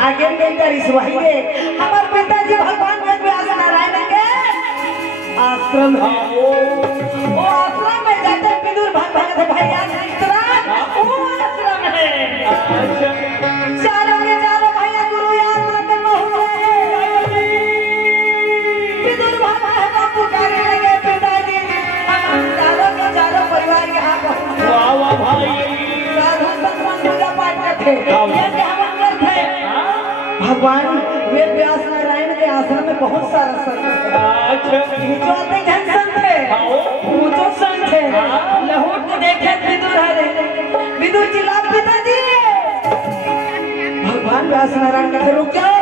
आगे हमारे पिताजी भगवान वेद व्यास नारायण के आश्रम है। वो आश्रम में जाते विदुर भगवान भैया वो आश्रम है। चारों के चारों भैया गुरु आश्रम में पहुंचे। विदुर भगवान को पुकारने लगे पिताजी हमारे चारों के चारों परिवार यहाँ पहुंचे। साधु संत पूजा पाठ करते भगवान वेद व्यास नारायण के आश्रम में बहुत सारा संत है। जो संत है वो जो संत है लहूट को देखे विदुर हरे विदुर चिल्ला पिताजी भगवान व्यास नारायण कहते रुक जाओ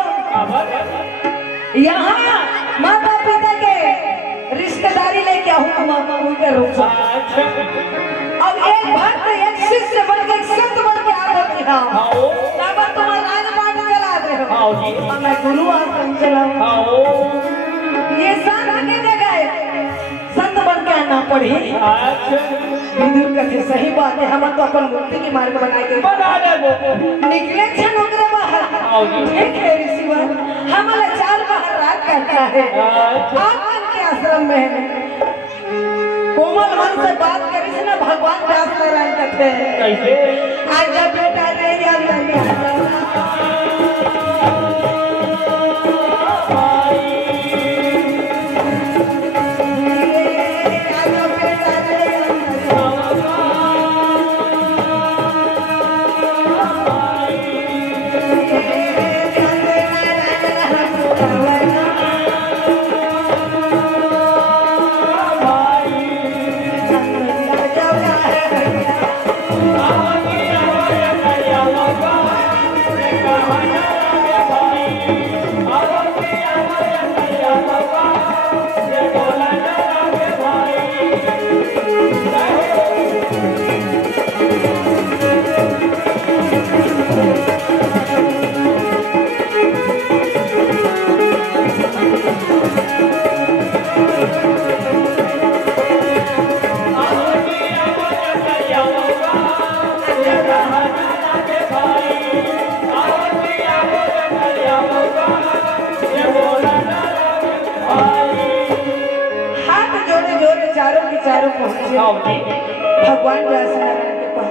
यहाँ माता पिता के रिश्तेदारी लेके आऊँ के रुक जाओ। अब एक भक्त एक शिष्य बन के संत बन के आ मैं गुरु आश्रम चलाऊं। ये संत की जगह संत बन के आना पड़ी। विदुर कथे सही बात है। हम तो अपन मुक्ति की मार्ग बनाएंगे निकले नौकरे बाहर ठीक है ऋषिवर हमारा चार बाहर रात करता है। आपन के आश्रम में कोमल मन से बात करी ना भगवान व्यास नारायण कहते हैं आजा बेटा रे चारों पहुंचे भगवान व्यास नारायण के पास।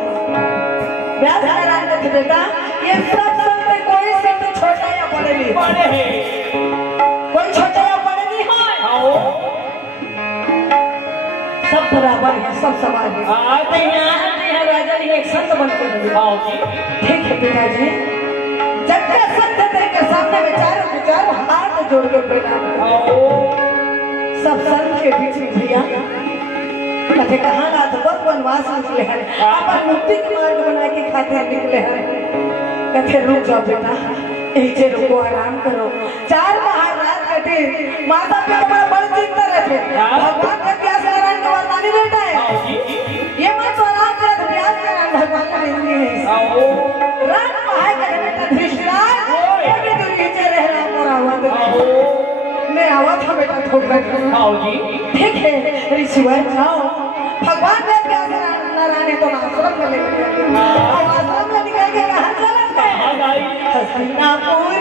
व्यास नारायण ने बेटा ये सब संत कोई संत छोटा या बड़े नहीं कोई छोटा या बड़े नहीं है सब बराबर है सब समान है। यहाँ राजा ने एक संत बनकर ठीक है पिताजी जब तक संत के सामने विचारों हाथ जोड़ के प्रणाम सब संत के बीच में भैया कथे कहाँ ना तो बहुत वनवास निकले हैं अपन मुक्ति के मार्ग बना के खातिर निकले हैं कथे रुक जाओ बेटा ऐसे रुको आराम करो 4 महाराज कटे माता पिता बड़ा बड़ी चिंता रहते भगवान का क्या नारायण का वरदानी बेटा है ये मत तो आराम कर व्यास का नाम भगवान का नहीं है रात महाय का बेटा धृष्टराज ये भी तो नीचे रह रहा मोरा हुआ मैं आवा था बेटा ठोकर ठीक है ऋषिवर जाओ भगवान ने क्या नारायण तो आश्रम में ले गए आश्रम में निकल के कहाँ चला गए हसीनापुर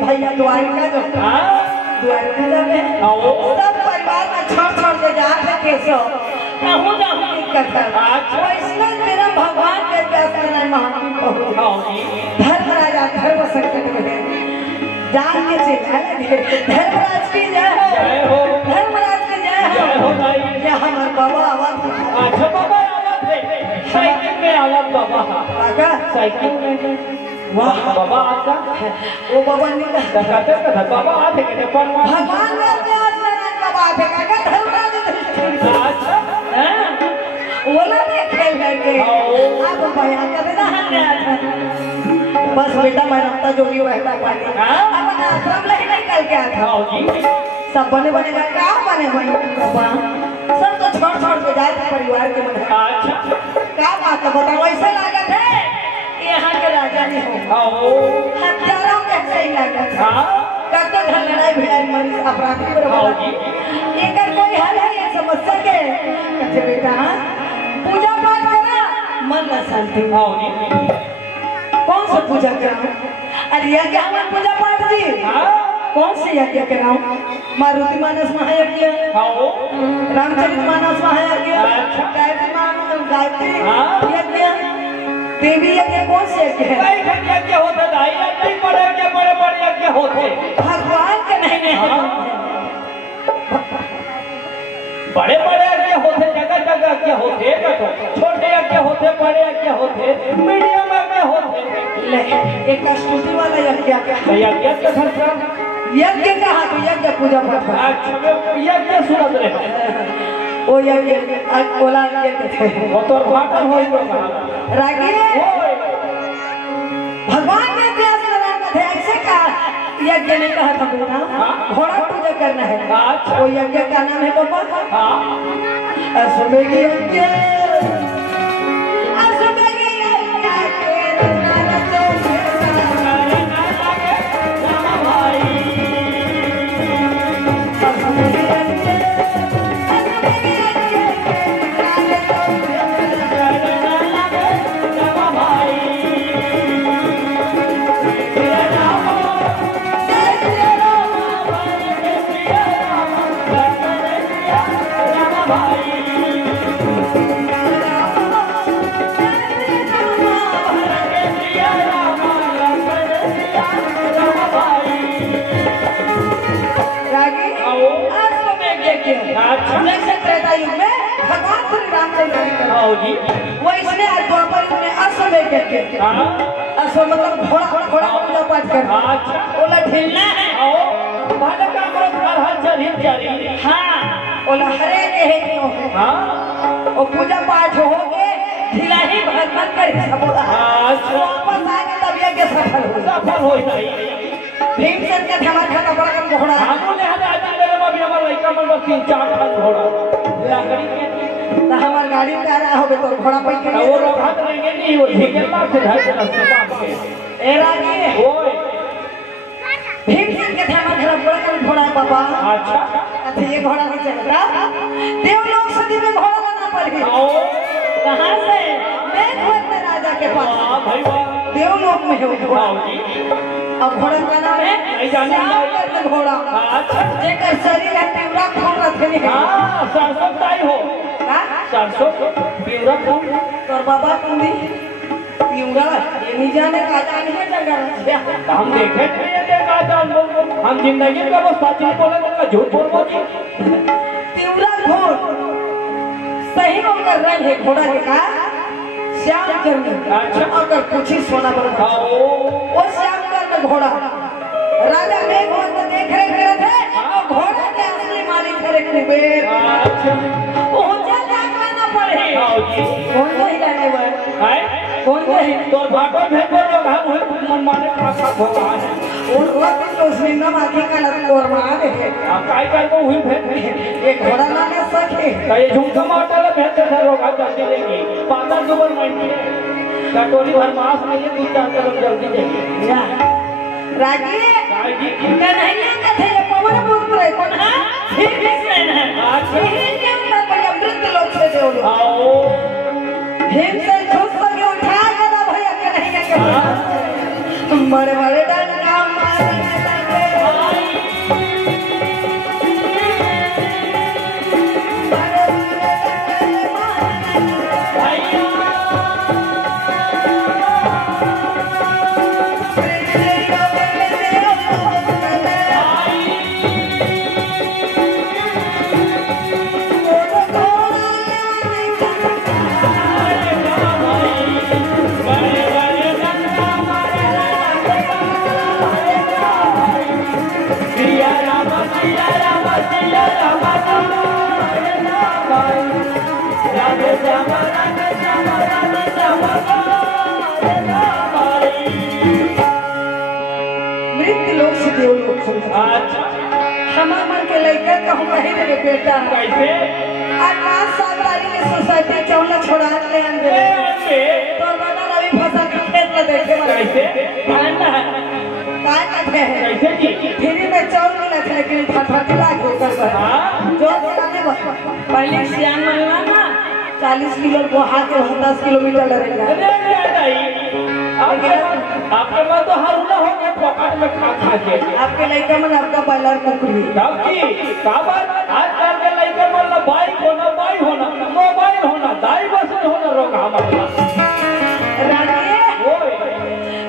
भैया द्वारिका जो द्वारिका जावे सब परिवार में छोड़ के जाते केशव कहूँ वैष्णव मेरा भगवान के प्यास धर्मराजा धर्म संकट में जान के चिल्ला लगे धर्मराज की जय हो धर्मराज की जय हो ये हमारे बाबा आवाज अच्छा बाबा आवाज है साइकिल में आवाज बाबा काका साइकिल में वाह बाबा आपका वो बाबा निकल कहते हैं बाबा आते के भगवान ने प्यास नारायण बाबा आते का धर्मराज अच्छा बोला नहीं खेल करके आप भैया कभी कहाँ गया था बस बेटा मैं रखता जो भी बैठा पानी अपना आश्रम निकल के आया था सब बने बने का क्या बने बाबा सब तो छोड़ के जाए परिवार के मन क्या बात है बताओ ऐसे लागत है यहाँ के राजा नहीं हो हजारों के सही लागत कब तक लड़ाई भिड़ाई मरी अपराधी बराबर एक कोई हल है ये समस्या के कहते बेटा पूजा पाठ करा मन न शांति कौन सा पूजा कराऊं अरे यज्ञ हमारे पूजा पाठ जी कौन से यज्ञ कराऊं मारुति मानस महायज्ञ रामचरित मानस महायज्ञ गायत्री यज्ञ देवी यज्ञ कौन से यज्ञ है यज्ञ होते बड़े बड़े यज्ञ होते भगवान के नहीं बड़े बड़े यज्ञ होते जगह जगह यज्ञ होते छोटे यज्ञ होते बड़े यज्ञ होते मीडियम यज्ञ होते एक स्तुति वाला यज्ञ यज्ञ यज्ञ कहा तो यज्ञ पूजा पाठ यज्ञ सुनत रहे ओ यज्ञ ओला यज्ञ थे वो तो भाटन होई रागी भगवान ने प्यास नारायण थे ऐसे कहा यज्ञ ने कहा था बेटा घोड़ा पूजा करना है वो यज्ञ का नाम है बाबा अश्वमेध यज्ञ अश्व मतलब घोड़ा पूजा पाठ करना ओला ढीलना है भाले का हर चढ़ी हाँ ओला हरे के हाँ और पूजा पाठ हो के ढीला ही भगवान कर सब वापस आके तब यज्ञ सफल हो भीमसेन के हमारे खाता बड़ा कम घोड़ा हम ले हटा मेरे में भी हमारा लड़का में बस 3-4 खान घोड़ा लकड़ी के तो हमार गाड़ी में आ रहा हो तो घोड़ा पे के वो लोग हाथ रहेंगे नहीं वो ठीक है लाख से ढाई लाख से बात के ए रागी ओए भीमसेन कहते हमारे घर बड़ा कर घोड़ा है पापा। अच्छा अच्छा ये घोड़ा नहीं चलता, देवलोक से भी घोड़ा लाना पड़ेगा। कहाँ से? मेघवर में राजा के पास। भाई देवलोक में है वो घोड़ा। अब घोड़ा का नाम है श्यामवर्ण घोड़ा। अच्छा जेकर शरीर है पिवरा खून रखने है। हाँ सरसों ताई हो सरसों पिवरा खून तोर बाबा कुंदी पिवरा ये नहीं जाने का जाने है जगह। हम देखे थे ये देखा जान हम जिंदगी का वो सच बोले तो झूठ बोल जी। पिवरा घोड़ सही होकर रंग है घोड़ा का श्याम कर्ण। अच्छा अगर कुछ ही सोना बना वो श्याम कर्ण घोड़ा राजा मेघवर को देख रहे थे और घोड़ा के असली मालिक है कुबेर। अच्छा ऊंचा जाना पड़े। कौन को हिलाने वाला है कौन को ही तो भागो भेजो लोग हम हुए मन माने खासा होगा और वक्त तो उसमें न आंखें का लग और मार है। आप काय कर को हुई भेज ये घोड़ा ना ले सके तो ये झूठा मारता है भेजते थे लोग आ जाते लेंगे पागल दुबर माइंड कटोरी भर मांस नहीं है दूध चाहते लोग जल्दी जाइए रागी कन्हैया का थे ये पवन पुत्र है कौन है भीमसेन है। यही के अंदर भैया वृद्ध लोग से जो लोग आओ भीमसेन झूठ के उठा गया भैया कन्हैया के बड़े बड़े डंडा मारने लगे। मृत्यु लोक से देवलोक से। अच्छा हमार मन के लड़का कहूँ कहीं रे बेटा कैसे आज 5 साल वाली की सोसाइटी चौला छोड़ा ले अंदर तो बड़ा रवि फसल के खेत में देखे कैसे धान ना काय कहते हैं कैसे जी फ्री में चावल मिला था लेकिन फटफटला होकर हाँ जो चलाने पहले सियान मनवा ना 40 किलो गोहा के 10 किलोमीटर लगेगा। आपके बाद तो हाला हो गया पॉकेट में खा खा के आपके लड़का में आपका बालर कुकरी तब की का बात आजकल के लड़के में बाइक होना मोबाइल होना दाई बस होना रोग हमारा रानी ओए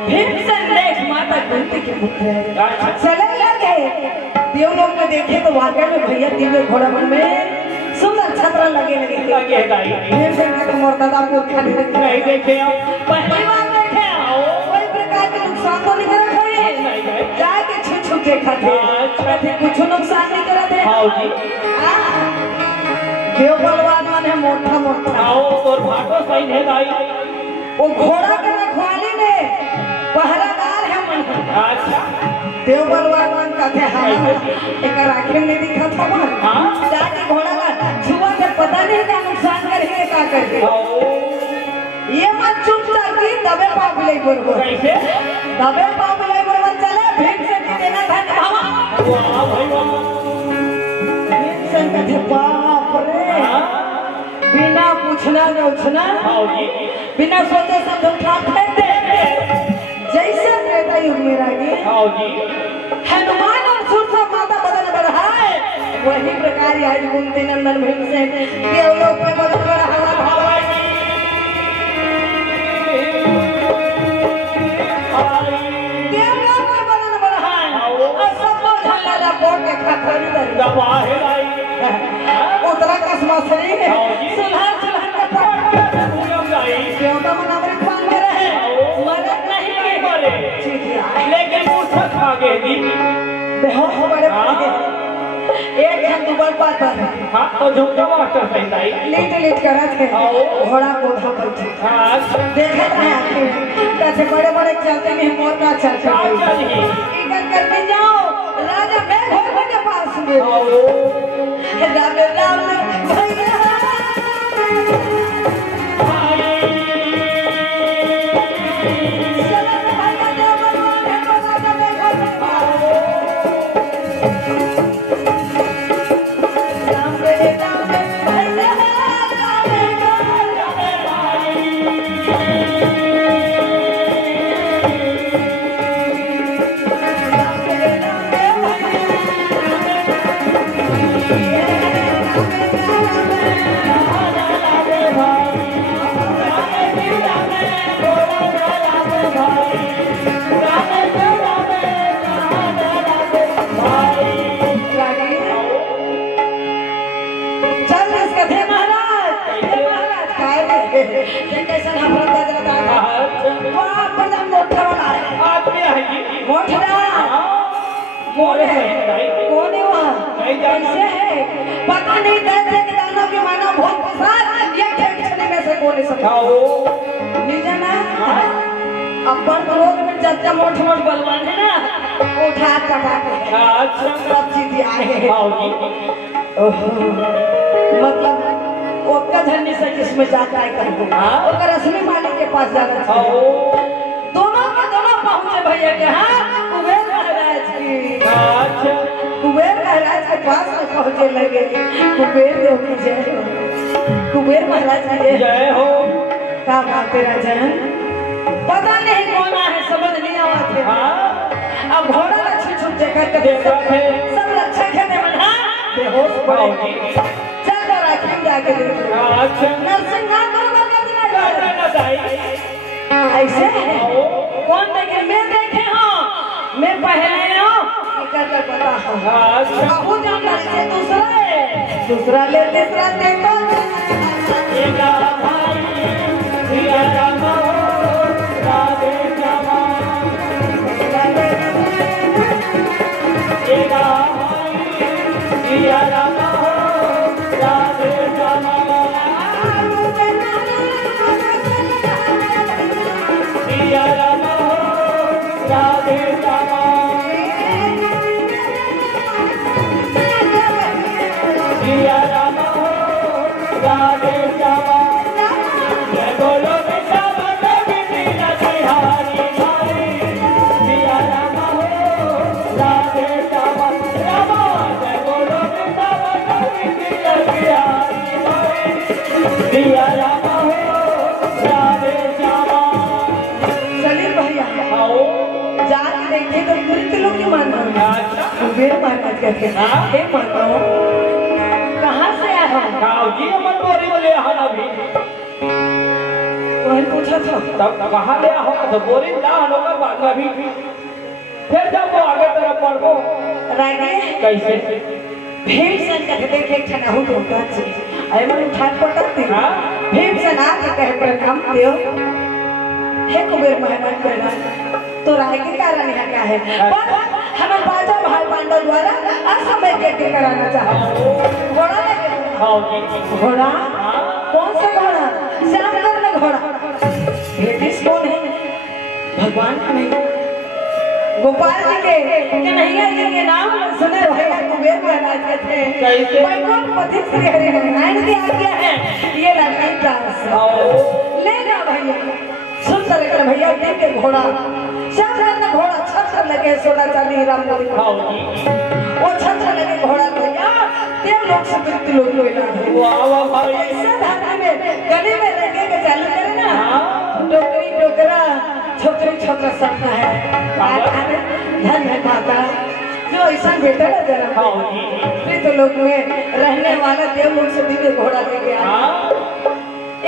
भीमसेन देख माता कुंती के पुत्र है चले लगे देवलोक में देखे तो वाकई में भैया दिव्य घोड़ा मन में सुंदर छतरा लगे लगे गाई भीमसेन के तो मर्दादा को खाली नहीं देखे आप पहली बार देखे कोई प्रकार के नुकसान तो नहीं करा थे जाके छुप छुप देखा थे कहते कुछ नुकसान नहीं करा थे। हाँ जी देव बलवान माने मोटा मोटा आओ और भाटो सही है गाई वो घोड़ा के रखवाली में पहरादार है मन। अच्छा देव बलवान का थे हाँ एक आंखें में दिखा था मन हाँ जाके घोड़ा का छुआ के पता नहीं क्या नुकसान करेंगे क्या करके ये मत चुपचाप की दबे पाप ले बोल कैसे दबे पाप ले बोल चले भीमसेन के देना था बाबा वाह भाई वाह भीमसेन का थे बाप रे बिना पूछना गौछना हाँ जी बिना सोचे सब उठाते थे जैसे त्रेता युग में रागी हाँ जी हनुमान और सूरसा माता बदल बढ़ा है वही प्रकार आज घूमते नंदन भीमसेन देवलोक में बदल बढ़ा भावा देवलोक में बदल बढ़ा है और सब झल्ला रपोट के खखरी दर दबा है गाई उतरा कसमा सही है सुलह सुलह का पट पूरा गाई देवता मन अमृत पान में रहे मदद नहीं करे लेकिन पूछा खा गए जी बहुत बड़े एक घंटे दुबर पाता हाँ तो झुमका मास्टर सही आई लेट लेट करा थे घोड़ा को धपल थे हाँ देखा था कैसे बड़े बड़े चलते में मोर का चलता चलिए इधर करके जाओ राजा मैं घर के पास में राम राम भैया कौन है वहाँ? कैसे है? पता नहीं, 10 के दानों के माना बहुत प्रसाद, ये खेल में से कौन है सब? नहीं जाना? अपन लोग में चर्चा मोट बलवान है ना, उठा पटा के सब चीज आए। मतलब ओका धरने से किसमें जाता है करको, ओका रस्मी मालिक के पास जाना चाहिए। दोनों के दोनों पहुंचे भैया के हाँ कुबेर महाराज की। कुबेर महाराज के पास पहुंचे लगे। कुबेर देव की जय हो, कुबेर महाराज की जय हो। क्या बात है राजन? पता नहीं कौन है, समझ नहीं आवा थे। अब घोड़ा लक्ष्य छुप जगह सब रक्षा खेने में बेहोश पड़े। चल तो राखी जाके देखो। नरसिंह ऐसे है कौन देखे? मैं देखे हूँ, मैं पहले हूँ कर पता हूँ। जानता है दूसरा ले तीसरा देखो। कहाँ से आया हो? पूछा था तब कहाँ ले हो तो बोरी ना होगा बाद में भी फिर जब वो आगे तरफ पढ़ो रागे कैसे भीमसेन का देखे ठना हो तो अच्छे अरे मैं ठाट पटकती भीमसेन आके कहे प्रणाम देव हे कुबेर महाराज प्रणाम। तो राय के कारण यहाँ क्या है? पर हमें बाजा भाई पांडव द्वारा असमय के कराना चाहते। घोड़ा लगे घोड़ा कौन सा घोड़ा? श्यामकर ने घोड़ा। भेटिस कौन है? भगवान का नहीं, गोपाल जी के कन्हैया जी के नाम सुने भैया कुबेर महाराज के थे। वैकुंठ पति श्री हरि नारायण की आज्ञा है ये लड़की डांस ले जा भैया। सुंदर कर भैया देख के घोड़ा श्यामकर ने घोड़ा छत्र लगे सोना चांदी हीरा वो छत्र लगे घोड़ा भैया देव लोग से मृत्यु लोग कोई ऐसा धारा में गली में रंगे के चालू करे ना टोकरी टोकरा छोकरी छोकरा सबका है। धन है माता जो ऐसा बेटा ना जरा मृत्यु लोग में रहने वाला देव लोग से दिव्य घोड़ा लेके आया।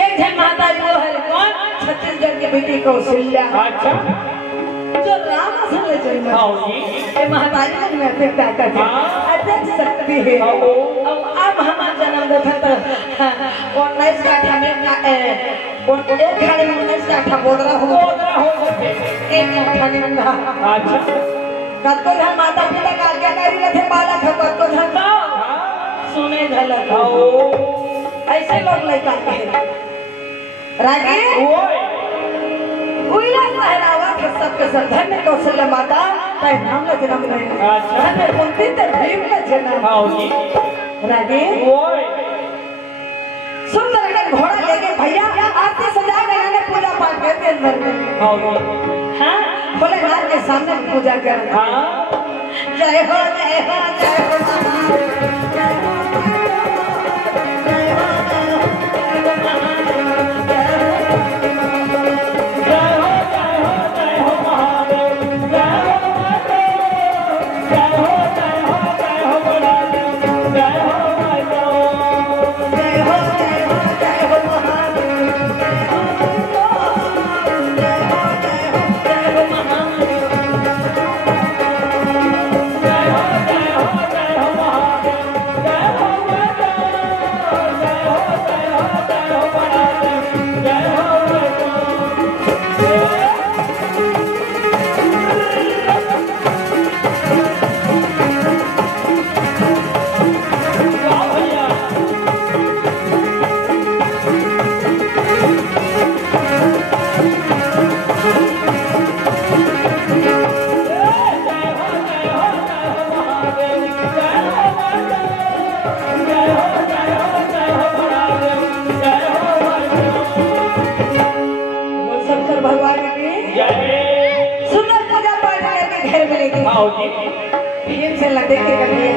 एक जन माता जी वो है कौन? छत्तीसगढ़ की बेटी कौशल्या जो राम असले जन्म ये महारानी में अतिकता करती अत्यंत शक्ति है। अब हमारा जन्म देखा तो 19 काठा में एक खाने में 19 काठा बोदरा हो एक खाने में कत्तो धन माता पिता का आज्ञाकारी रखे बालक है कत्तो धन सुने झलक ऐसे लोग लड़का के रागे उइला पहरावा के सबके सब धन्य कौशल्या माता नाम ले जन्म रहे धन्य कुंती ते भीम का जन्म रागे सुंदर का घोड़ा लेके भैया आरती सजा के पूजा पाठ करते अंदर में हाँ भोलेनाथ के सामने पूजा कर जय हो जय हो जय हो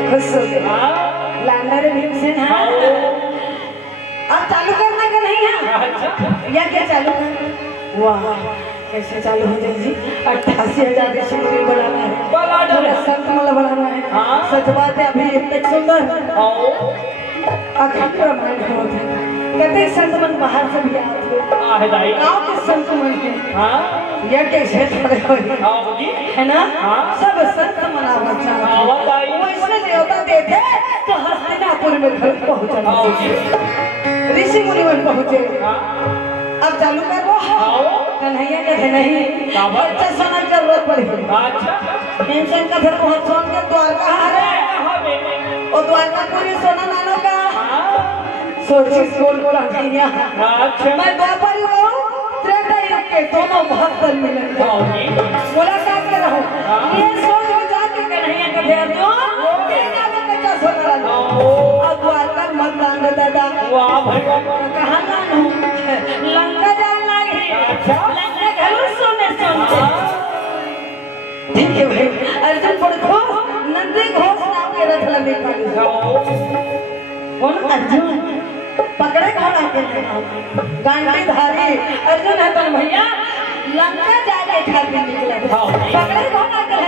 खुश हो गए हाँ लांडर भीमसेन हाँ अब चालू करना का नहीं है अच्छा या क्या चालू कर वाह कैसे चालू हो जाए जी 88,000 के सिंगल बनाना है बना दो पूरा संतमल बनाना है हाँ। सच बात है अभी इतने सुंदर आओ अखंड ब्रह्मांड होते हैं कहते हैं संत मन बाहर से भी आते हैं आ है दाई गाँव के संत मन के हाँ या कैसे खड़े हो आओ जी है ना हाँ। सब संत मनावा चाहते आओ हैं दाई वो इसमें देवता देते तो हस्तिनापुर में घर पहुंचा आओ जी ऋषि मुनि में पहुंचे हाँ अब चालू कर वो आओ कन्हैया कहते नहीं बच्चा सोना की जरूरत पड़ेगी अच्छा भीमसेन का फिर बहुत सोन के द्वारका है कहाँ में और द्वारका पूरी सोना नानो का हाँ सोची स्कूल को रखिया अच्छा मैं द्वापर युग हूँ त्रेता युग के दोनों बहुत मिलेंगे आओ जी मुलाकात में रहो ये सोच हो जाके कन्हैया का भेज दो बच्चा सोना ला और द्वारका मत लाने दादा वाह भाई कहाँ लानू लंका जाने लगी अच्छा लंका घरों सोने सोने ठीक है भाई अर्जुन पर घोष नंदी घोष नाम के रथ लगे कौन अर्जुन पकड़े घोड़ा के गांडी धारी अर्जुन है तो भैया लंका जाके खाते निकले पकड़े घोड़ा के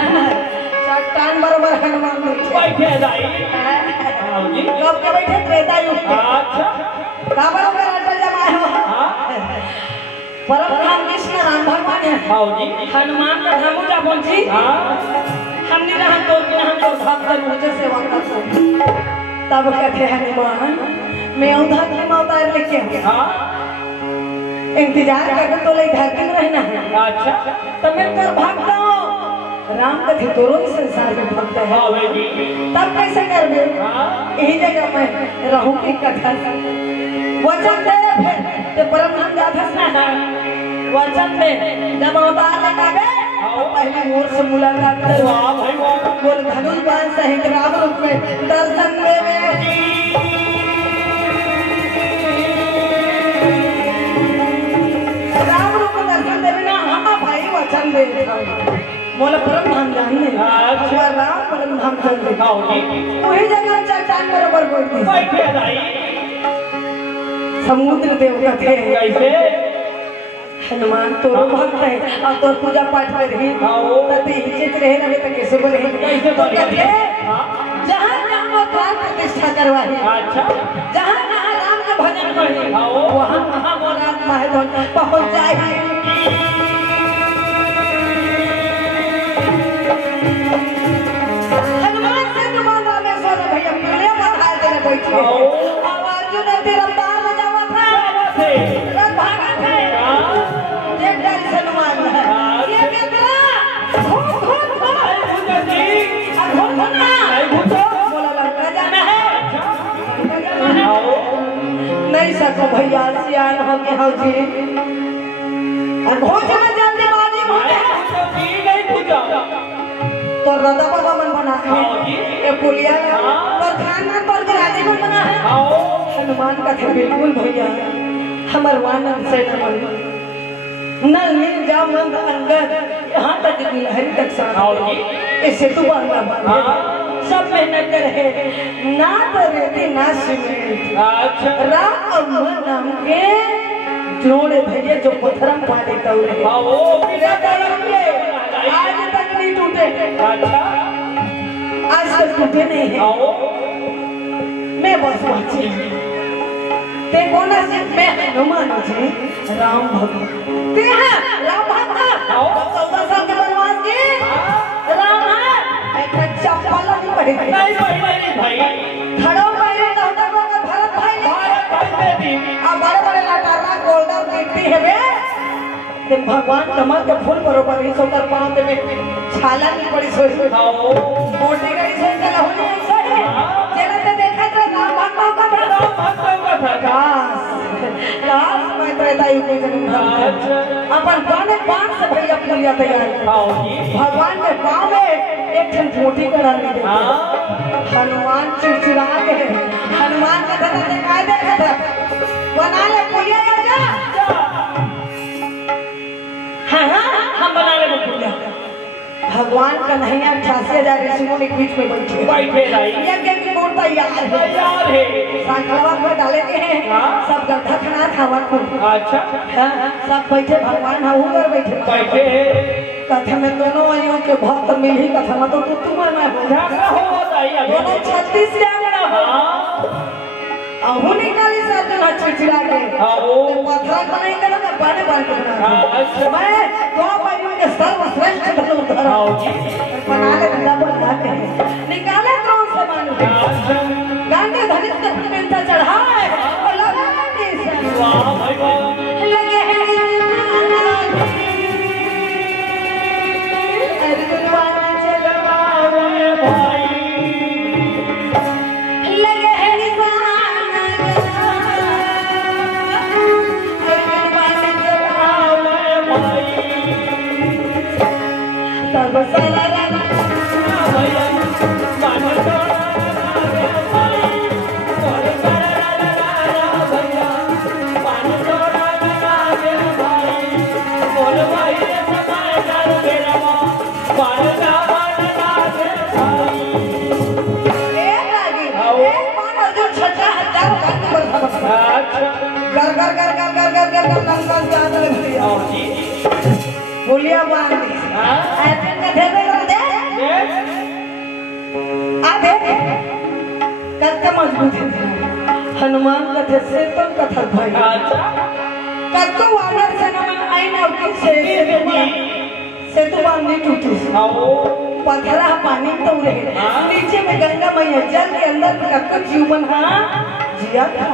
चट्टान बराबर हनुमान बैठे दाई आओ जी कब के बैठे त्रेता युग के अच्छा का बराबर अटल जमाए हो परम धाम कृष्ण राम भगवान है आओ जी हनुमान का धाम जा पहुंची हाँ हमने रहा तो बिना हम तो भक्त मुझे सेवा करते तब कहते हनुमान मैं उधर की अवतार लेके हाँ इंतजार करके तो ले धरती में रहना है अच्छा तब मैं कर भागता हूँ राम कथे दोनों ही संसार में भक्त है हाँ भाई जी तब कैसे कर दे हाँ यही जगह मैं रहूं की कथा वचन दे फिर ते परम धाम जाता है वचन दे जब अवतार लेकर गए तो पहले मोर से मुलाकात कर वाह भाई वाह बोल धनुष बाण सहित राम रूप में दर्शन देवे राम रूप में दर्शन देवे ना हम भाई वचन दे मोला परम धाम जाने अच्छा राम परम धाम चल आओ जी वही जगह चट्टान बराबर बोलती बैठे दाई समुद्र देवता थे कैसे हनुमान तोरो भक्त है और तोर पूजा पाठ कर रही तते हिचत रहे रहे तो कैसे बोले कैसे बोले जहाँ जहाँ अवतार प्रतिष्ठा करवाई अच्छा जहाँ जहाँ राम का भजन करी वहाँ वहाँ वो राम महधन पहुँच जाएगी हनुमान से तुम्हारा रामेश्वर भैया पुलिया बधाए तेरे बैठे अब अर्जुन तेरा पार में जावा था रथ भागा थे देख डर से हनुमान है ये मित्रा घूम घूम घूम बोला लंका जाना है नहीं सको भैया सियान हो के हो जी घोष में जल्दीबाजी तो रदा बाबा मन बना है ये पुलिया प्रधान पर राजी को बना है हनुमान का थे बिल्कुल भैया हमर वानर से नल मिल जा मंद अंगद यहाँ तक गिलहरी तक साथ इसे तू बांधा बांधा सब मेहनत रहे ना तो रेती ना सीमेंट अच्छा राम और मन नाम के जोड़े भेजे जो पत्थरम पानी तौरे आज तक नहीं टूटे अच्छा आज तक टूटे नहीं है मैं बस पहुंची ते कोना से मैं हनुमान जी राम भक्त ते हैं राम भक्त 14 साल के वनवास के चप्पल नहीं पहने नहीं भाई खड़ो पहने तो होता को भारत भाई अब बड़े बड़े लटारा गोल्डन गिट्टी है बे ते भगवान कमल के फूल बरोबर ही सोकर पांव में छाला नहीं पड़ी सोई मोटी गई से चला होली ऐसा है चला तो देखा तो नाम भगवान का लास्ट में तो ऐसा ही कोई नहीं अपन पाने पांच से भैया पुलिया तैयार भगवान के पांव में एक ठन मोटी करा ली दे हनुमान चिड़चिड़ा के हनुमान का धन दिखाई देखा था बना ले पुलिया जा हाँ हम बना ले पुलिया भगवान का नहीं 88,000 ऋषियों के बीच में बैठे यज्ञ की मूर्त तैयार है सांखलवा में डाले के हैं सब गड्ढा खना खावा को अच्छा सब बैठे भगवान हाँ ऊपर बैठे कथा में दोनों आयु के भक्त मिल ही कथा में तो तुम मैं दोनों 36 से अहू निकाली सर जो चिड़चिड़ा के पत्थर को नहीं करा मैं बड़े बड़े को बना मैं दो भाइयों के सर्वश्रेष्ठ धन उधर बना ले दिला पर जाते हैं निकाले द्रोण से मानो गांधी धनिक के प्रतिष्ठा चढ़ाए और लगा नहीं वाह भाई वाह लगे हैं अर्जुन चलवावे भाई लगे हैं बोलिया बांध दे ऐसे का ढेर कर दे आधे कत्ता मजबूत है हनुमान कथे से तो कथा भाई कत्तो वानर सेना में आईना उठी से तो बांधी टूटी पत्थरा पानी तो रहे नीचे में गंगा मैया जल के अंदर कत्तो जीवन हाँ जिया था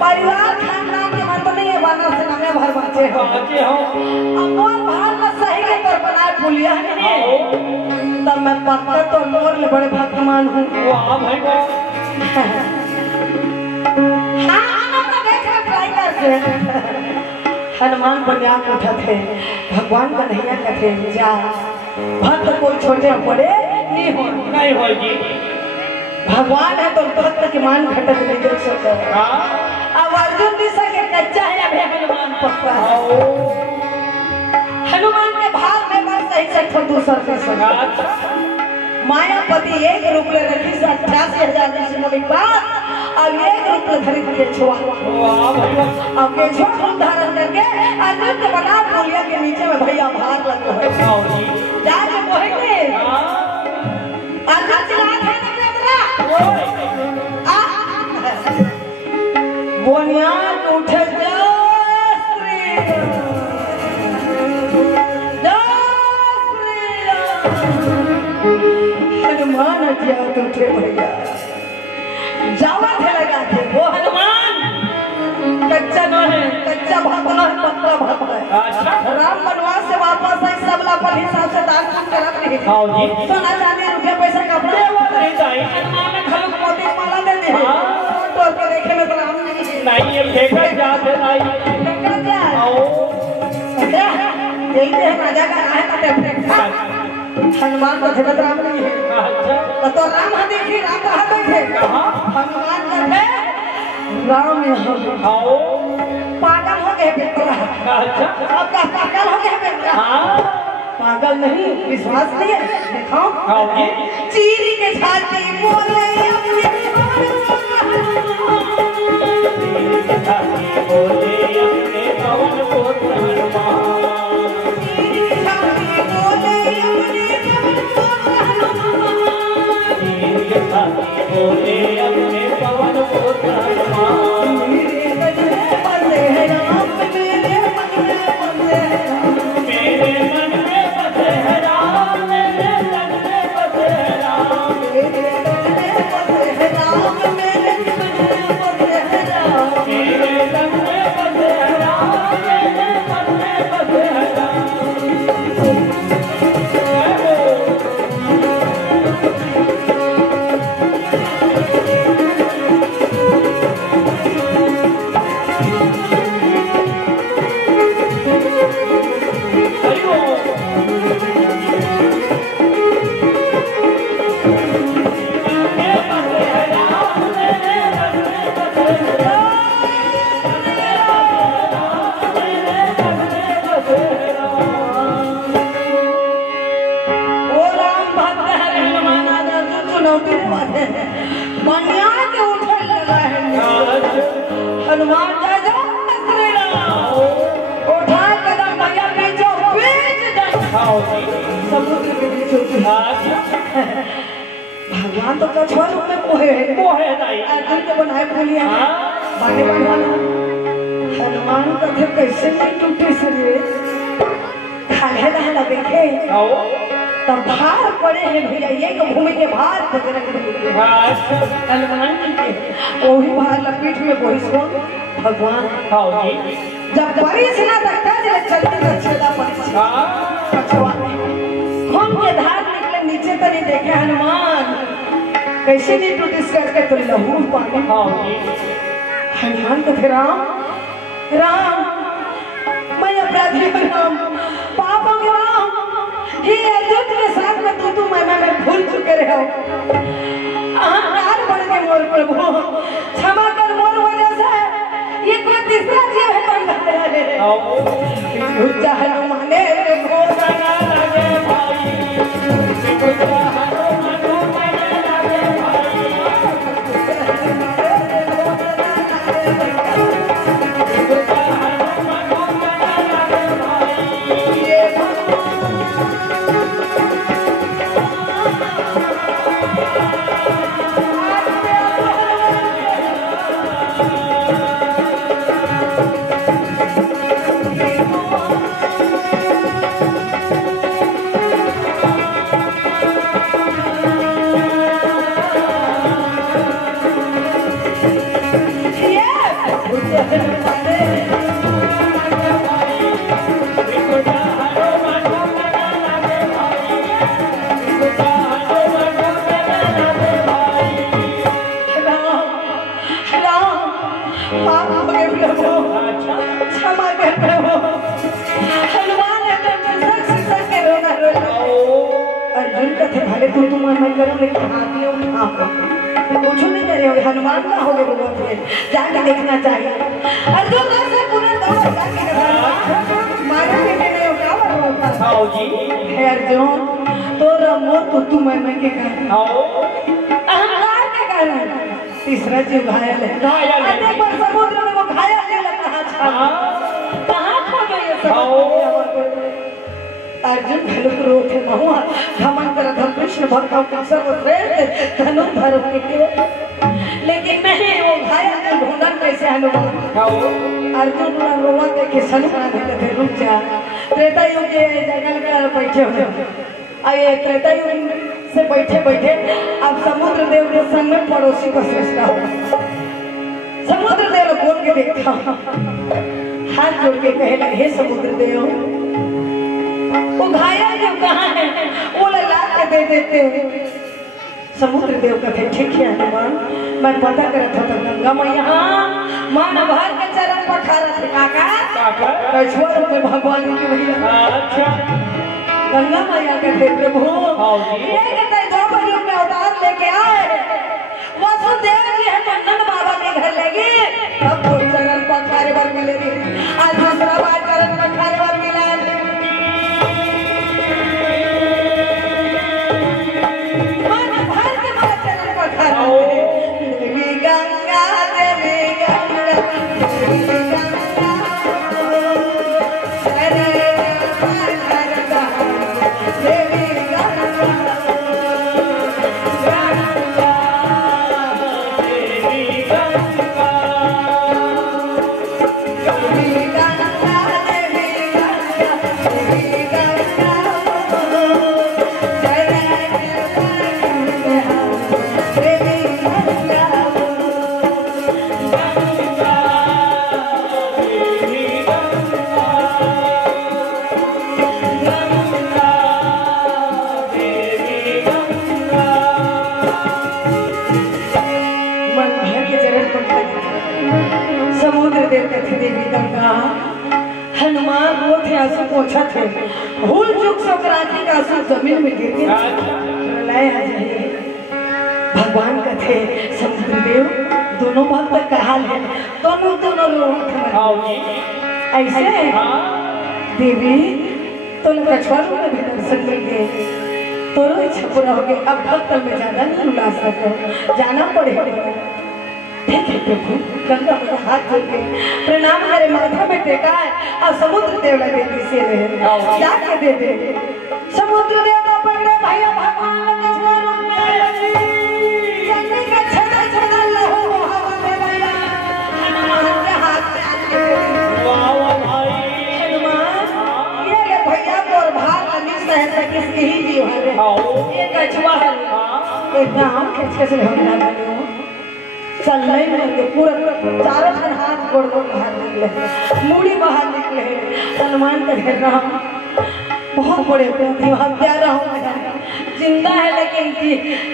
परिवार खानदान के मन तो नहीं है वानर सेना में भर बाचे हो अमोल भार न सही के तर बनाए पुलिया तब मैं पक्का तो मोर ले बड़े भक्तमान हूँ वाह भाई वाह हाँ हम तो देख रहे ट्राई करके हनुमान बनियान उठा थे भगवान का नैया कथे जा भक्त कोई छोटे बड़े नहीं होगी भगवान है तो भक्त के मान घटक नहीं देख सकता अब अर्जुन दिशा के कच्चा है अभी हनुमान पक्का हनुमान के भाग में बस सही से दूसर के सगा मायापति एक रूप ले रखी से 88,000 ऋषियों के बाद अब एक रूप ले धरी के छुआ अब के छोड़ रूप धारण करके अर्जुन के बना पुलिया के नीचे में भैया भाग लगता है जाके मोहेंगे अर्जुन चिल्ला था बुनियाद उठे हनुमान अज्ञात उठे भैया जावा थे लगा थे वो हनुमान कच्चा न है कच्चा भाग न है पक्का भाग है राम वनवास से वापस आई सबला पर हिसाब से दान करत नहीं सोना चांदी रुपया पैसा कपड़ा हनुमान ने खलक मोती माला दे दी तो देखे में तो राम नहीं ये फेंका जाते नहीं फेंका जा आओ देखते हैं राजा का है तो फेंका हनुमान को जगत राम नहीं है तो राम हा देखी राम कहाँ बैठे हनुमान का है राम यहाँ आओ पागल हो गए बेटा अब क्या पागल हो गए बेटा पागल नहीं विश्वास नहीं है दिखाओ चीरी के छाती बोले अपने पवन को बोले अपने पवन को मेरे मन में बसे है राम मेरे मन में बसे चुनौती वाले मनिया के उठल लगा है हनुमान जय जय श्री राम उठा कदम भैया बीचों बीच समुद्र के बीचों बीच भगवान तो कछुआ रूप में मोहे नहीं अर्जुन के बनाए बोलिए बाटे बनवाना हनुमान कथे कैसे नहीं टूटे से खाले रहना देखे तब भार पड़े हैं भैया एक भूमि के भार हनुमान जी के वही भार लपीठ में वही सो भगवान जब बारिश ना तक चलती छेदा कछुआ खून के धार निकले नीचे तो नहीं देखे हनुमान कैसे नहीं टूटिस करके तो लहू पानी हनुमान तो फिर राम मैं अपराधी हूँ राम पाप हो गया राम ये अर्जुन के साथ में तू मैं भूल चुके रहे हो अहंकार बढ़ गए मोर प्रभु क्षमा कर मोर वजह से ये कोई तीसरा जीव है बंधाया ले भुजा हनुमाने को बना लगे भाई भुजा हनुमान का हो गए जाके देखना चाहिए अर्जुन से पूरा दौड़ जाके मारे बेटे नहीं होगा है अर्जुन तोरा मोह तू मैं के कारण अहंकार के कारण तीसरा जीव घायल है अरे पर समुद्र में वो घायल है कहाँ खो गए सब अर्जुन भले क्रोध है महुआ धमन कर धम कृष्ण भक्तों के सर्वश्रेष्ठ धनु धर्म के लेकिन नहीं वो घायल को ढूंढा कैसे हनुमान अर्जुन रोवा देखे सनुमान कहते रुक जा त्रेता युग के जंगल में बैठे हो आए त्रेता युग से बैठे बैठे अब समुद्र देव के संग में पड़ोसी को सृष्टा हो समुद्र देव बोल के देखता हाथ जोड़ के कहे लगे हे समुद्र देव वो घायल जब कहाँ है वो ला के दे देते समुद्र देव कहते ठीक है हनुमान मैं पता करता था गंगा मैया मान भर के चरण पखारा थे काका कछुआ में भगवान की भैया अच्छा गंगा मैया कहते प्रभु ये कहते द्रौपदी युग में अवतार लेके आए वसुदेव जी है नंदन बाबा के घर लगे अब तो चरण पखारे बर मिलेगी आज दूसरा बार चरण पखारे बर मिला समुद्र देव कहते देवी गंगा हनुमान वो थे आंसू पोछा थे भूल चूक संक्रांति का आंसू जमीन में गिर गए भगवान कहते समुद्र देव दोनों भक्त का हाल है दोनों ऐसे देवी तुम कछुआ में भी दर्शन मिल गए तोरो इच्छा पूरा हो गया। अब भक्तल में ज्यादा नहीं रुला सको, जाना पड़ेगा। ठीक है प्रभु, गंगा में हाथ जोड़ के प्रणाम करे, माथा में टेका है और समुद्र देवता बेटी से रहे जाके दे दे। समुद्र देवता पकड़े भैया भगवान के स्वरूप में चलने का छड़ा छड़ा लहू हवा में भैया हनुमान के हाथ में आके वाह वाह भाई हनुमान ये ले भैया और भार लगी शहर तक इसके ही जीव है। ये कछुआ है एक गांव खिच ले होने लगा चल नहीं मिलेंगे पूरा चारों खन हाथ गोड़ गोड़ बाहर निकले, मूड़ी बाहर निकले। हनुमान का घेर रहा बहुत बड़े प्रतिभा प्यारा हूँ, जिंदा है लेकिन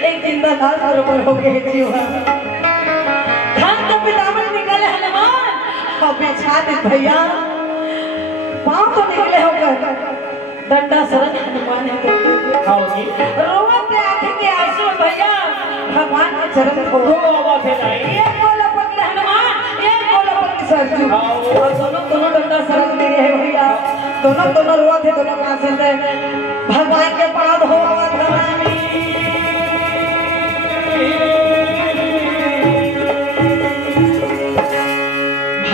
एक जिंदा दाल बरोबर हो गए जीव। धान का पितामह निकले हनुमान और बेचा दे भैया, पाँव तो निकले होकर डंडा सरक हनुमान है रोते आंखें के आंसू भैया भगवान के चरण को एक गोला पकड़े हनुमान, एक गोला पकड़े सरजू और दोनों डंडा सरक दे रहे हैं भैया। दोनों रोआ थे, दोनों कांसे थे। भगवान के पाद हो भवानी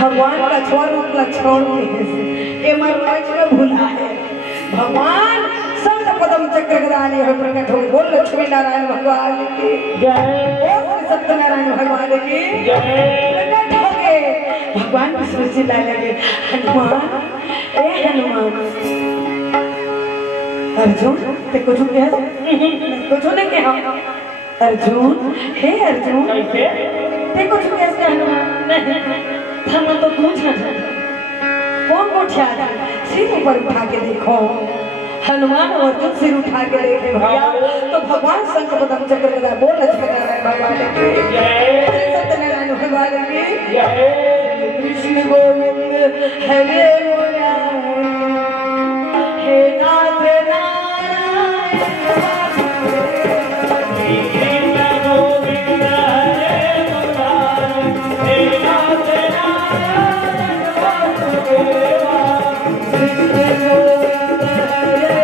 भगवान का छोड़ ये मरवाच में भूला है। भगवान संत पदम चक्र गदानी है प्रकट हो। बोल लक्ष्मी नारायण भगवान की जय, बोल सत्यनारायण भगवान की जय। प्रकट हो गए भगवान की सृष्टि ला लगे हनुमान, ए हनुमान अर्जुन ते कुछ कह कुछ नहीं कहा अर्जुन, हे अर्जुन ते कुछ कैसे हनुमान नहीं हम तो पूछा कौन उठा सिर ऊपर उठा के देखो। हनुमान और अर्जुन सिर उठा के देखे भैया तो भगवान शंकर पदम चक्र गदा बोल लक्ष्मीनारायण भगवान की जय, सत्यनारायण भगवान की जय। कृष्ण गोविंद हरे मुरारी हे नाथ नारायण कृष्ण गोविंद हरे मुरारी हे नाथ नारायण वासुदेवा कृष्ण गोविंद हरे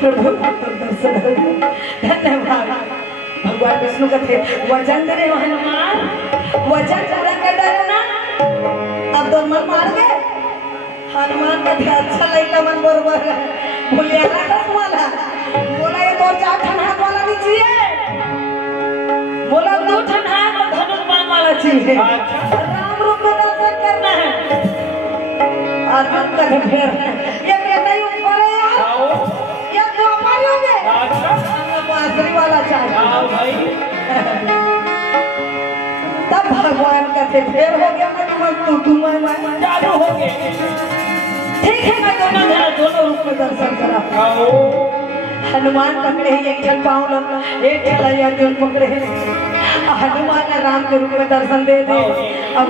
प्रभु दर्शन धन्यवाद। भगवान विष्णु का थे वजन दे हनुमान, वजन पूरा कर देना। अब तो मन मार गए हनुमान का थे अच्छा लड़का मन बरोबर बोलिया वाला बोला ये दो चार ठन हाथ वाला नहीं चाहिए, बोला दो ठन हाथ और धनुष बाण वाला चाहिए। राम रूप में दर्शन करना है। अर्जुन का फिर ये कहता ही ऊपर है यार, ये दो पारी हो गए। बांसुरी वाला चाहिए तब भगवान का थे फिर हो गया मैं तुम जादू हो गए। ठीक है मैं दोनों रूप में दर्शन करा। हनुमान पकड़े ही एक ठन पाँव एक ठन अर्जुन पकड़े हनुमान राम के रूप में दर्शन दे दे और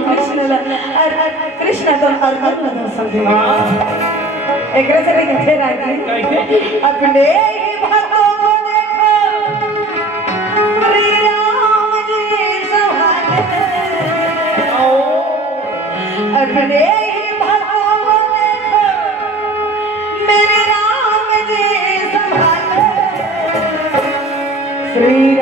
कृष्ण तो अर्जुन में दर्शन दे। एक से लेके फिर आएगी अपने ही भक्तों को देखो श्री राम जी संभाले, अपने ही भक्तों को देखो मेरे राम जी संभाले। श्री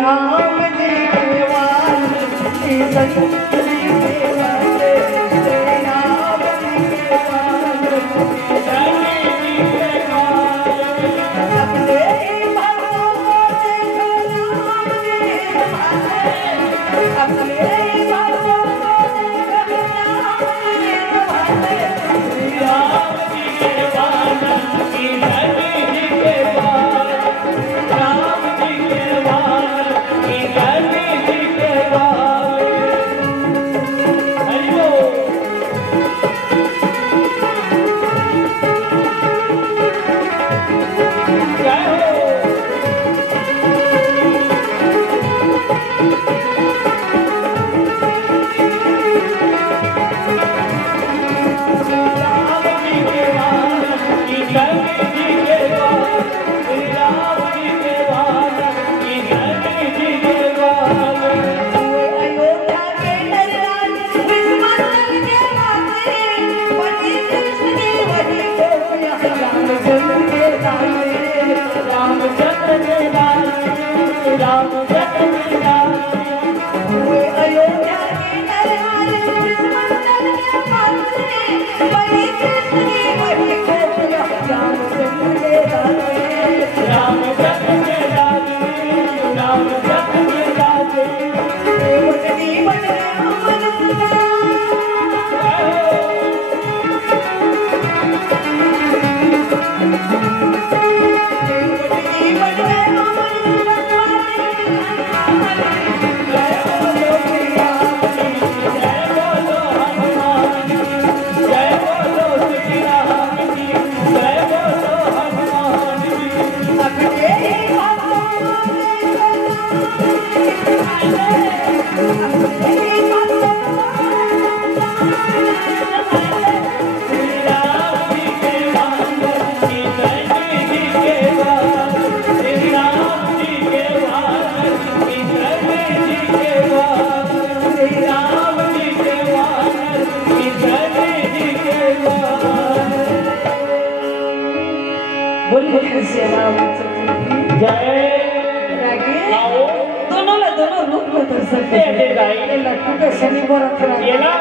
दोनों रूप में दर्शन ये लट्टू के शनि ये ना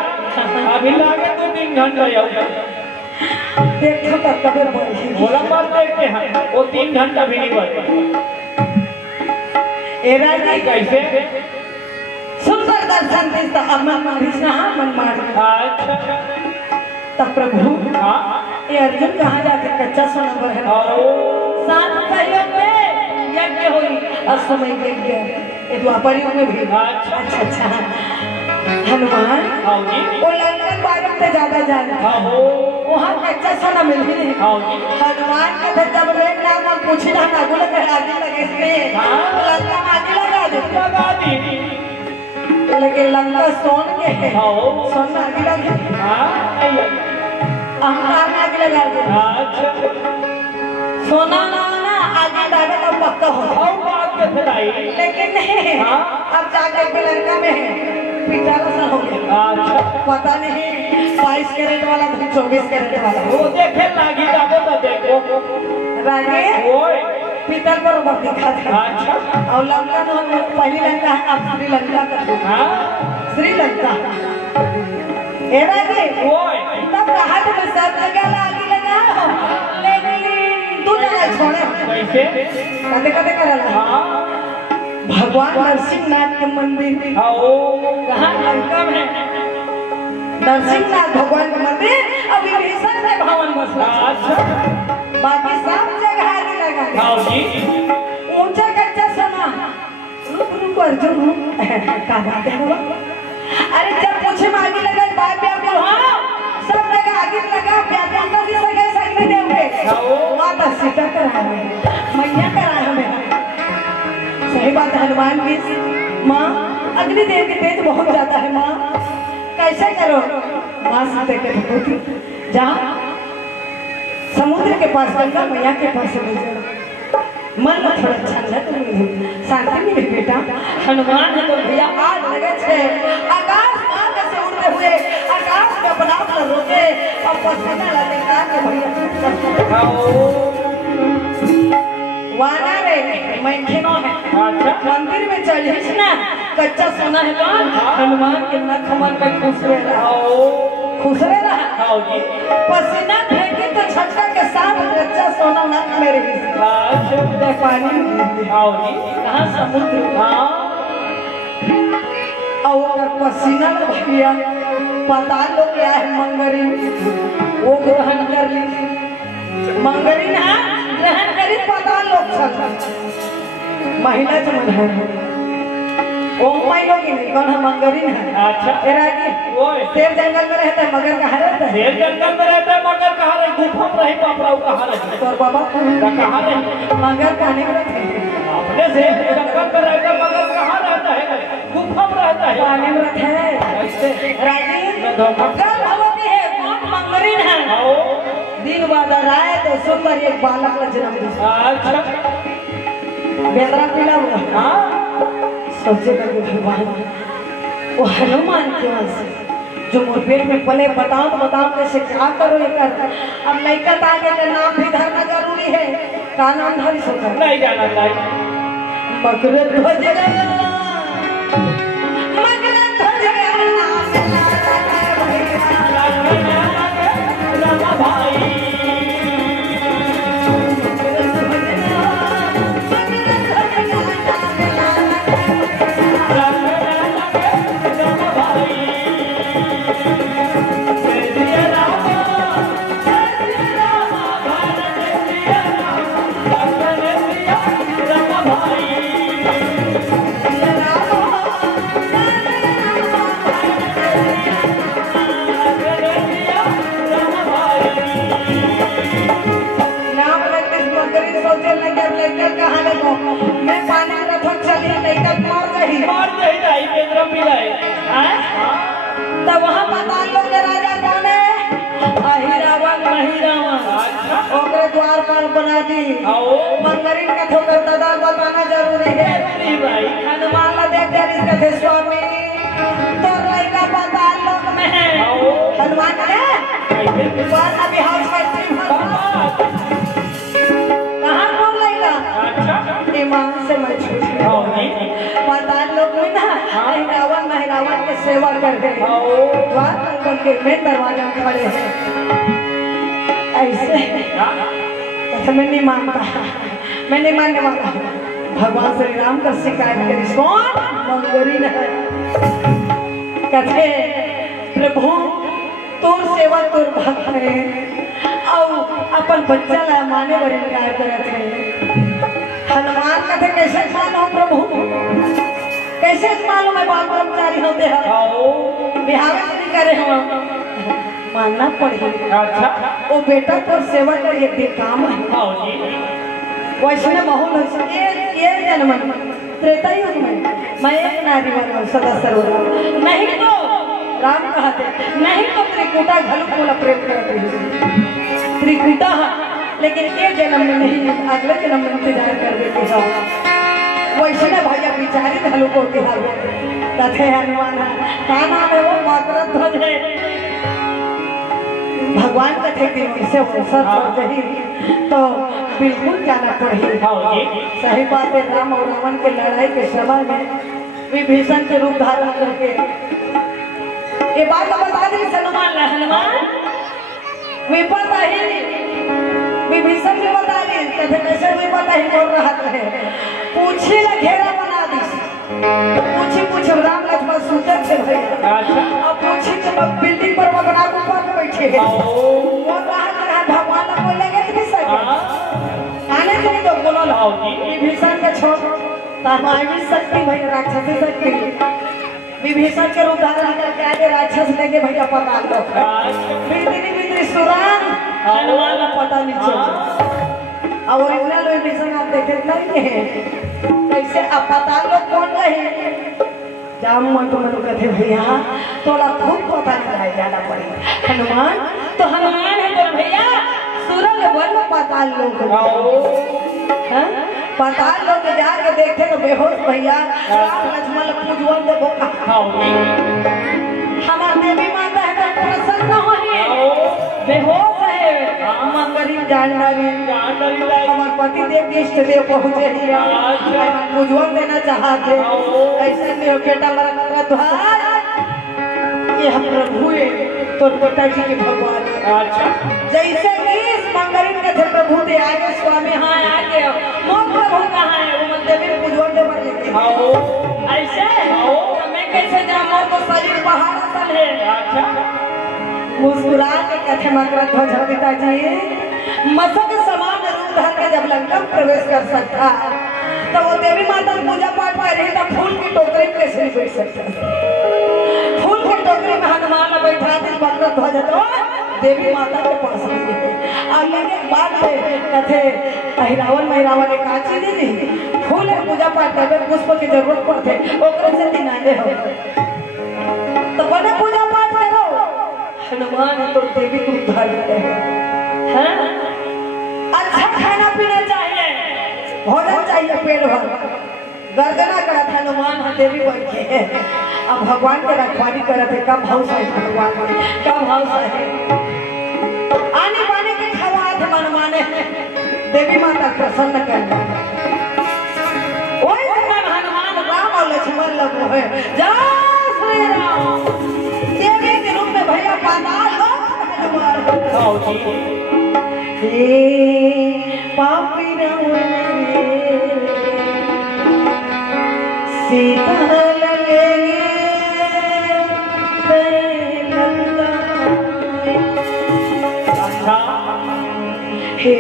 अभी लागे तो 3 घंटा आऊंगा देखो तो कभी बोला बात देखते हैं वो 3 घंटा भी नहीं बढ़ता एरा जी कैसे सुंदर दर्शन देता अमन कृष्ण मन मार अच्छा तब प्रभु हां ये अर्जुन कहाँ जाके कच्चा सोना पर है सात सहयोग में यज्ञ हुई असमय यज्ञ ये द्वापर युग में भी अच्छा अच्छा हनुमान हां जी वो लंदन बारम से ज्यादा जाना हां हो वहाँ कच्चा सोना मिल ही नहीं हां जी हनुमान के तो जब लेट नाम हम पूछी ना ना बोले मेरे आगे लगे इसमें लंका आगे लगा दे लेकिन लंका सोन के है सोन आगे लगे अहंकार आगे लगा दे सोना ना आगे लगा तब पक्का हो लेकिन नहीं अब जाकर के लड़का में है पिटाला सा हो गया पता नहीं 22 कैरेट वाला 24 कैरेट वाला वो देखे लागी जाबो तो देखो रागे ओए पीतल पर ऊपर दिखा था अच्छा और लंका तो हम पहली लंका है अब श्रीलंका का हां श्रीलंका ए रागे ओए तब रहा तो सब जगह लागी लगा लेकिन तू जगह छोड़े कैसे कदे कदे करला हां भगवान नरसिंहनाथ के मंदिर हां ओ कहां लंका में नरसिंहनाथ भगवान का मंदिर अब विभीषण से भवन बसा अच्छा बाकी सब जगह आगे लगा हां जी ऊंचा कच्चा सोना रुक अर्जुन का बात है वो अरे जब पूछे में आगे लगा बात पे आप हां सब जगह आगे लगा प्यार अंदर से सगे सकने देंगे माता सीता करा है मैया करा है हमें सही बात है हनुमान की माँ अग्निदेव की तेज बहुत ज्यादा है माँ कैसे करो माँ सीता के भगवती जहाँ समुद्र के पास गंगा मैया के पास ले जाओ मन में थोड़ा ठंडक मिले शांति मिले बेटा हनुमान तो भैया आज लगे छे आकाश मार्ग से उड़ते हुए आकाश में अपना आप रोके और पसीना लगे के भैया वाना रे मैखिनो है अच्छा मंदिर में चलिस ना कच्चा सोना है कौन हनुमान के नख मन में खुसरे रहा खुसरे रहा हाँ जी पसीना फेंके तो छक्का के साथ कच्चा सोना नख में रही अच्छा पानी हाँ जी कहाँ समुद्र हाँ और पसीना भैया पता लो क्या है मंगरी वो ग्रहण कर ली मंगरी ना ग्रहण करी पता लोग महिला चमन है वो महिला की नहीं कौन है मंगरी है अच्छा तेरा की शेर जंगल में रहता है मगर कहाँ रहता है शेर जंगल में रहता है मगर कहाँ रहे गुफा में रहे पापराव कहाँ रहे तो बाबा कहाँ रहे मगर कहानी में रहते अपने शेर जंगल में रहता है मगर कहाँ रहता है गुफा में रहता है पानी में रहते हैं राजी गर्भवती है कौन मंगरी है दिन बाद आए तो सुंदर एक बालक का जन्म दिया अच्छा बेदरा पीला हुआ हाँ सोचे लगे भगवान वो हनुमान के वंश जो मोर पेट में पले बताओ कैसे क्या करो ये कर अब लड़का आगे का नाम भी धरना जरूरी है का नाम धरी सोचा नहीं जाना चाहिए मकर ध्वज मैं पानी में रखो चली नहीं तब मार जाही नहीं बेदरा पीला है तब वहाँ पता लोग राजा कौन है अहिरावण महिरावण ओकरे द्वार पर बना दी मंगरी का ठोकर दादा बताना जरूरी है हनुमान ला देख कर इसका थे स्वामी तो लड़का पता लोग में है हनुमान ने द्वार अभी हाउस में कहाँ कौन लड़का ईमान से मैं पता लोग में ना अहिरावण महिरावण के सेवा कर रहे द्वार पर के मेन दरवाजा में खड़े हैं ऐसे अच्छा मैं नहीं मानता मैं नहीं मानने वाला भगवान श्री राम का शिकायत करी कौन मंगरी ने कहते प्रभु तोर सेवा तोर भक्त है और अपन बच्चा ला माने बड़े इनकार करते हैं हनुमान कहते कैसे मानो प्रभु कैसे मालूम है बाल ब्रह्मचारी होते हैं बिहार नहीं करे हम मानना पड़ेगा अच्छा वो बेटा तो सेवा कर एक दिन काम है वैष्णव बहुल ये जन्म त्रेता युग में मैं एक नारी बना सदा सर्वदा नहीं तो राम कहते नहीं तो त्रिकुटा घलुकुला प्रेम करते त्रिकुटा लेकिन ये जन्म में नहीं अगले जन्म में इंतजार कर देते हैं वैष्णव भैया विचारी धलु को कथे हनुमान का नाम है वो मकर ध्वज है भगवान कथे दिन से अवसर पड़ी तो बिल्कुल जाना पड़ेगा सही बात है राम और रावण के लड़ाई के समय में विभीषण के रूप धारण करके ये बात बता दी हनुमान विपद ही विभीषण के बता दी कथे कैसे विपद ही बोल रहा है पूछी ला घेरा बना दी पूछी राम लक्ष्मण सूते थे भैया अब पूछी के बिल्डिंग पर बना के ऊपर बैठे हैं वो रहा भगवान को लगे नहीं सके आने के लिए तो बोलो ना विभीषण के छोड़ तमामी शक्ति भैया राक्षस शक्ति विभीषण के रूप धारण करके आगे राक्षस लेके भैया पता लो भीतरी सुरान हनुमान का पता नहीं चला और ओरिजिनल विभीषण आप देखे नहीं है कैसे अब पता लोग कौन रहे जाम मन कहते भैया थोड़ा खूब पता लगाया जाना पड़ेगा हनुमान तो हनुमान है तो भैया सूरज वन पाताल लोग पाताल लोग जाके देखे तो बेहोश भैया राम लक्ष्मण पूजवन देखो हमार देवी माता है प्रसन्न हो बेहोश है मंगरी बड़ी जानदारी हमार पति देव इष्ट देव पहुँचे पूजवन देना चाहते ऐसे नहीं बेटा मरा मरा तुहार ये हम प्रभु है तो पिताजी के भगवान। अच्छा जैसे कि इस मंगल के थे प्रभु दे आगे स्वामी हाँ आगे मोह प्रभु कहाँ है वो मंदिर में पूजवन दे पर लेके आओ ऐसे तो मैं कैसे जाऊँ तो शरीर बाहर असल है। अच्छा मुस्कुरा के कथे मकरत ध्वज पिताजी मसक समान रूप धर के जब लंका में प्रवेश कर सकता तो वो देवी माता पूजा पाठ में रही तो फूल की टोकरी में कैसे नहीं बैठ सकता। फूल की टोकरी में हनुमान बैठा दी मकरत ध्वज तो देवी माता के पास और लेके बाद में कथे अहिरावन महिरावन एक आची दी फूल पूजा पाठ करके पुष्प की जरूरत पड़ते ओकरे से दिनाने हो तो बने पूजा पाठ करो हनुमान तो देवी को उद्धार हैं। अच्छा खाना पीना चाहिए भोजन चाहिए पेट भर गर्दना करा था हनुमान है देवी बन के अब भगवान के रखवाली करा थे कब भाव है भगवान कब भाव है आने पाने के खवा थे मन माने देवी माता प्रसन्न करना वही समय हनुमान राम और लक्ष्मण लगो है जय श्री राम देवी के रूप में भैया पाताल आओ जी हे पापी रावण सीता लगेंगे अच्छा हे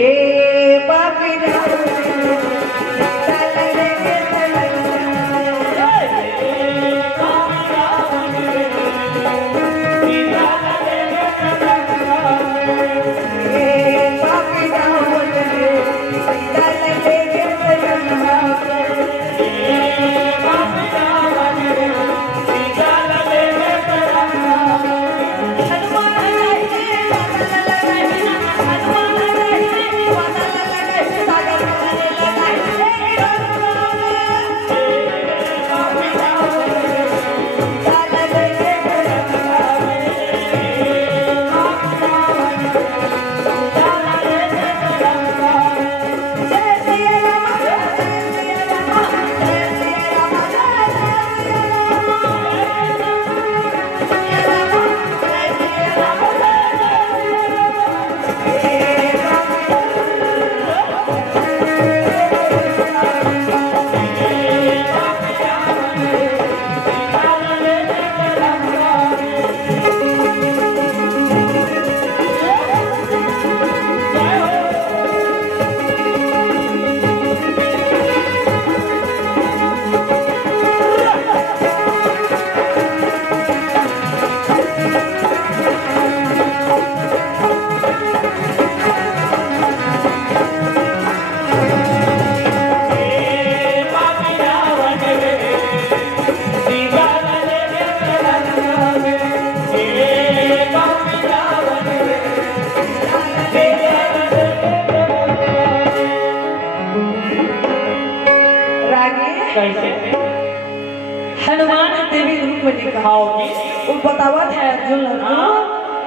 पापी रावण सीता लगेंगे हनुमान देवी रूप में निकाले वो बतावा है अर्जुन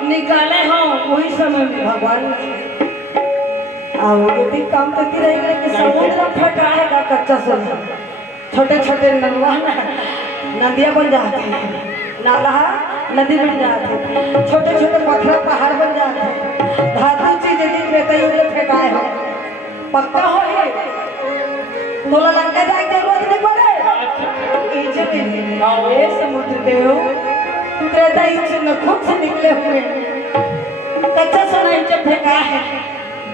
निकाले हाँ वही समय में भगवान यदि काम करती रहेगी कि समुद्र फटा है का कच्चा सोना छोटे छोटे नलवा नदियाँ बन जाते हैं नाला नदी बन जाते छोटे छोटे पत्थर पहाड़ बन जाते धातु चीज यदि बेतयुग फेंकाए हो पक्का हो तोला लंका जाए जरूरत नहीं पड़े ये समुद्र देव त्रेता युग से नखुन से निकले हुए कच्चा सोना इंचे फेंका है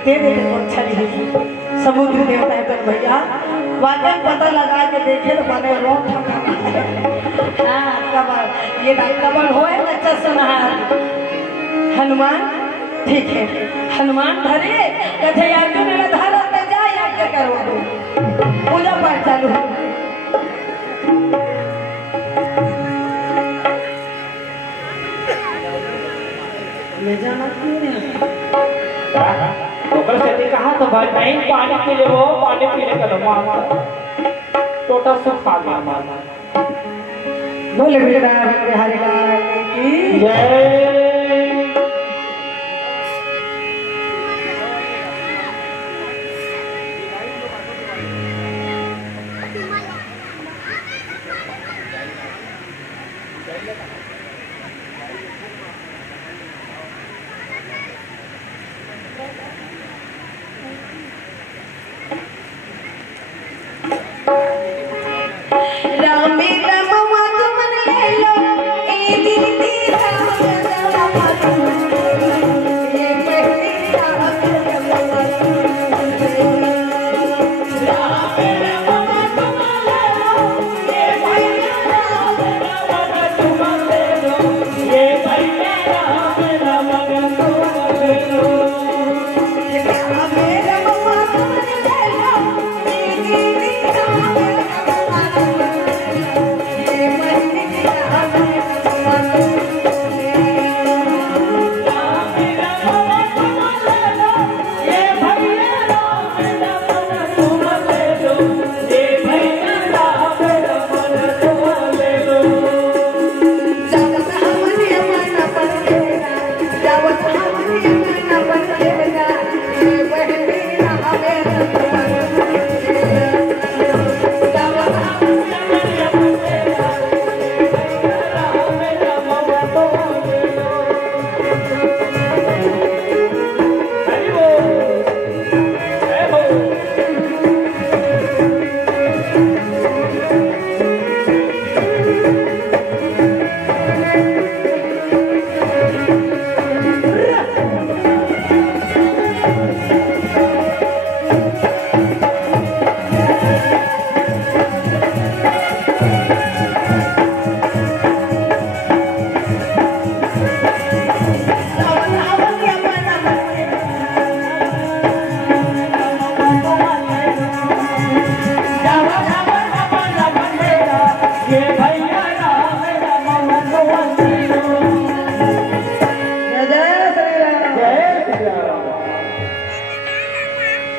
दे दे अच्छा नहीं समुद्र देवता है तो भैया वाकई पता लगा के देखे तो बने रोड ठकाना हाँ कबर ये कबर हो कच्चा सोना हनुमान ठीक है हनुमान धरे कथे अर्जुन ने धरा तो जा यज्ञ करो पूजा पाठ चालू है ले जाना क्यों नहीं ओकर से कहा तो भाई नहीं पानी पी ले वो पानी पीने का मामा टोटा सब खा गया मामा बोले बेटा बिहारी लाल की जय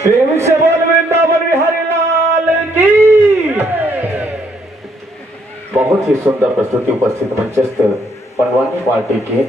प्रेम से बोल वृंदावन बिहारी लाल की। बहुत ही सुंदर प्रस्तुति उपस्थित मंचस्थ पंडवानी पार्टी के